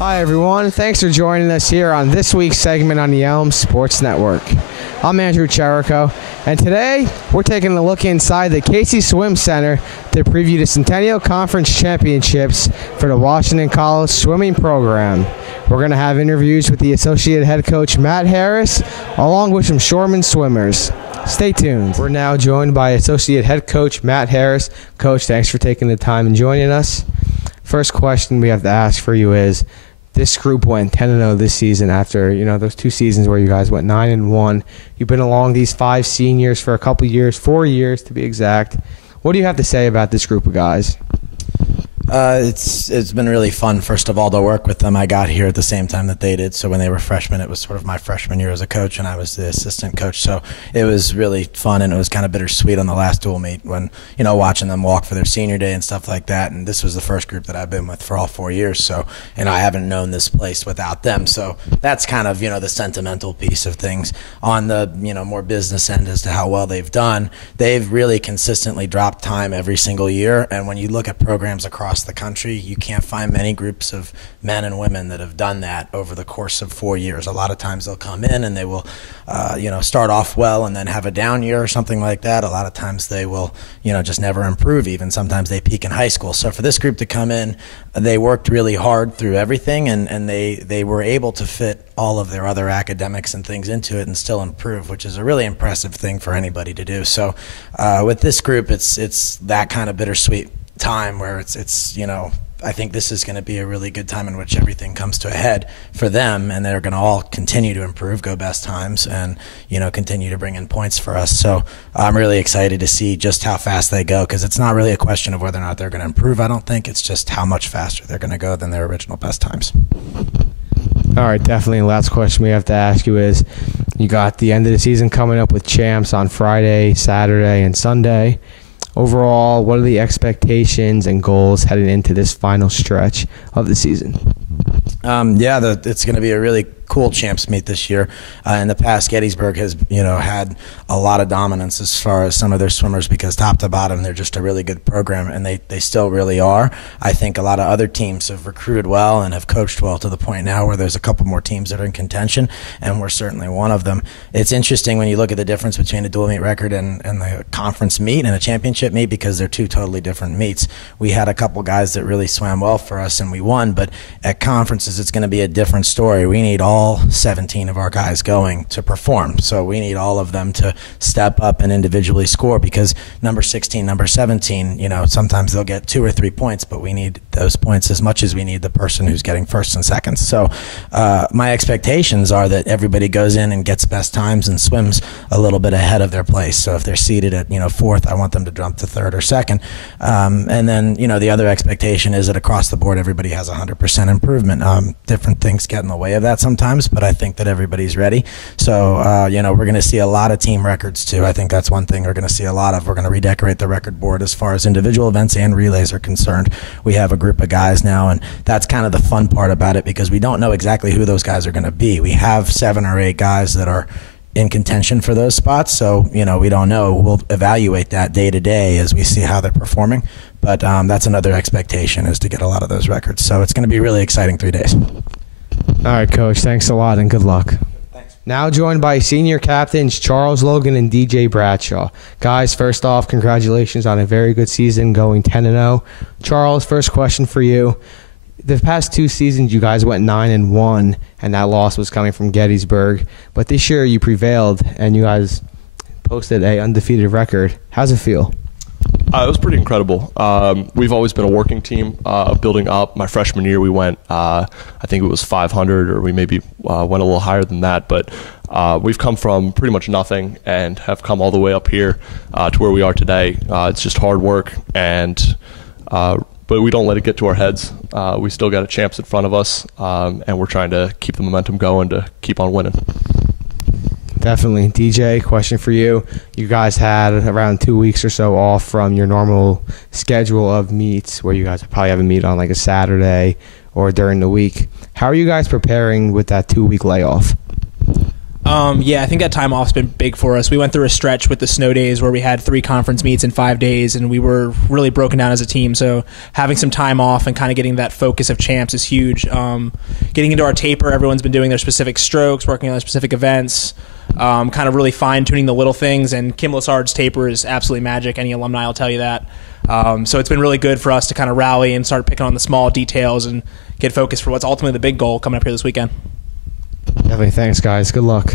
Hi everyone, thanks for joining us here on this week's segment on the Elm Sports Network. I'm Andrew Chirico, and today we're taking a look inside the Casey Swim Center to preview the Centennial Conference Championships for the Washington College swimming program. We're going to have interviews with the Associate Head Coach Matt Harris, along with some shoreman swimmers. Stay tuned. We're now joined by Associate Head Coach Matt Harris. Coach, thanks for taking the time and joining us. First question we have to ask for you is, this group went 10-0 this season after, those 2 seasons where you guys went 9-1. You've been along these 5 seniors for a couple years, 4 years to be exact. What do you have to say about this group of guys? It's been really fun, first of all, to work with them. I got here at the same time that they did, so when they were freshmen, it was sort of my freshman year as a coach, and I was the assistant coach, so it was really fun, and it was kind of bittersweet on the last dual meet when, watching them walk for their senior day and stuff like that, and this was the first group that I've been with for all 4 years, so, and I haven't known this place without them, so that's kind of, the sentimental piece of things. On the, more business end as to how well they've done, they've really consistently dropped time every single year, and when you look at programs across the country, you can't find many groups of men and women that have done that over the course of 4 years. A lot of times they'll come in and they will, start off well and then have a down year or something like that. A lot of times they will, just never improve even. Sometimes they peak in high school. So for this group to come in, they worked really hard through everything, and they were able to fit all of their other academics and things into it and still improve, which is a really impressive thing for anybody to do. So with this group, it's that kind of bittersweet time where it's I think this is going to be a really good time in which everything comes to a head for them, and they're going to all continue to improve, go best times, and continue to bring in points for us. So I'm really excited to see just how fast they go, because it's not really a question of whether or not they're going to improve. I don't think it's just how much faster they're going to go than their original best times. All right, definitely. Last question we have to ask you is, you got the end of the season coming up with champs on Friday, Saturday, and Sunday. Overall, what are the expectations and goals heading into this final stretch of the season? It's going to be a really cool champs meet this year. In the past, Gettysburg has had a lot of dominance as far as some of their swimmers, because top to bottom they're just a really good program, and they still really are. I think a lot of other teams have recruited well and have coached well to the point now where there's a couple more teams that are in contention, and we're certainly one of them. It's interesting when you look at the difference between a dual meet record and the conference meet and a championship meet, because they're 2 totally different meets. We had a couple guys that really swam well for us and we won, but at conferences it's going to be a different story. We need all 17 of our guys going to perform, so we need all of them to step up and individually score, because number 16, number 17, sometimes they'll get 2 or 3 points, but we need those points as much as we need the person who's getting first and seconds. So my expectations are that everybody goes in and gets best times and swims a little bit ahead of their place. So if they're seated at 4th, I want them to jump to 3rd or 2nd, and then the other expectation is that across the board everybody has 100% improvement. Different things get in the way of that sometimes, but I think that everybody's ready. So, we're going to see a lot of team records too. I think that's one thing we're going to see a lot of. We're going to redecorate the record board as far as individual events and relays are concerned. We have a group of guys now, and that's kind of the fun part about it, because we don't know exactly who those guys are going to be. We have 7 or 8 guys that are in contention for those spots, so we don't know. We'll evaluate that day to day as we see how they're performing, but that's another expectation, is to get a lot of those records. So it's going to be really exciting 3 days. All right, Coach, thanks a lot and good luck. Thanks. Now joined by senior captains Charles Logan and D.J. Bradshaw. Guys, first off, congratulations on a very good season, going 10-0. Charles, first question for you. The past 2 seasons, you guys went 9-1, and that loss was coming from Gettysburg. But this year, you prevailed, and you guys posted a undefeated record. How's it feel? It was pretty incredible. We've always been a working team, building up. My freshman year, we went, I think it was 500, or we maybe went a little higher than that. But we've come from pretty much nothing and have come all the way up here to where we are today. It's just hard work, and but we don't let it get to our heads. We still got a champs in front of us, and we're trying to keep the momentum going to keep on winning. Definitely. DJ, question for you. You guys had around 2 weeks or so off from your normal schedule of meets, where you guys probably have a meet on like a Saturday or during the week. How are you guys preparing with that 2-week layoff? Yeah, I think that time off's been big for us. We went through a stretch with the snow days where we had 3 conference meets in 5 days, and we were really broken down as a team. So having some time off and kind of getting that focus of champs is huge. Getting into our taper, everyone's been doing their specific strokes, working on their specific events, kind of really fine-tuning the little things. And Kim Lassard's taper is absolutely magic. Any alumni will tell you that. So it's been really good for us to kind of rally and start picking on the small details and get focused for what's ultimately the big goal coming up here this weekend. Definitely. Thanks, guys. Good luck.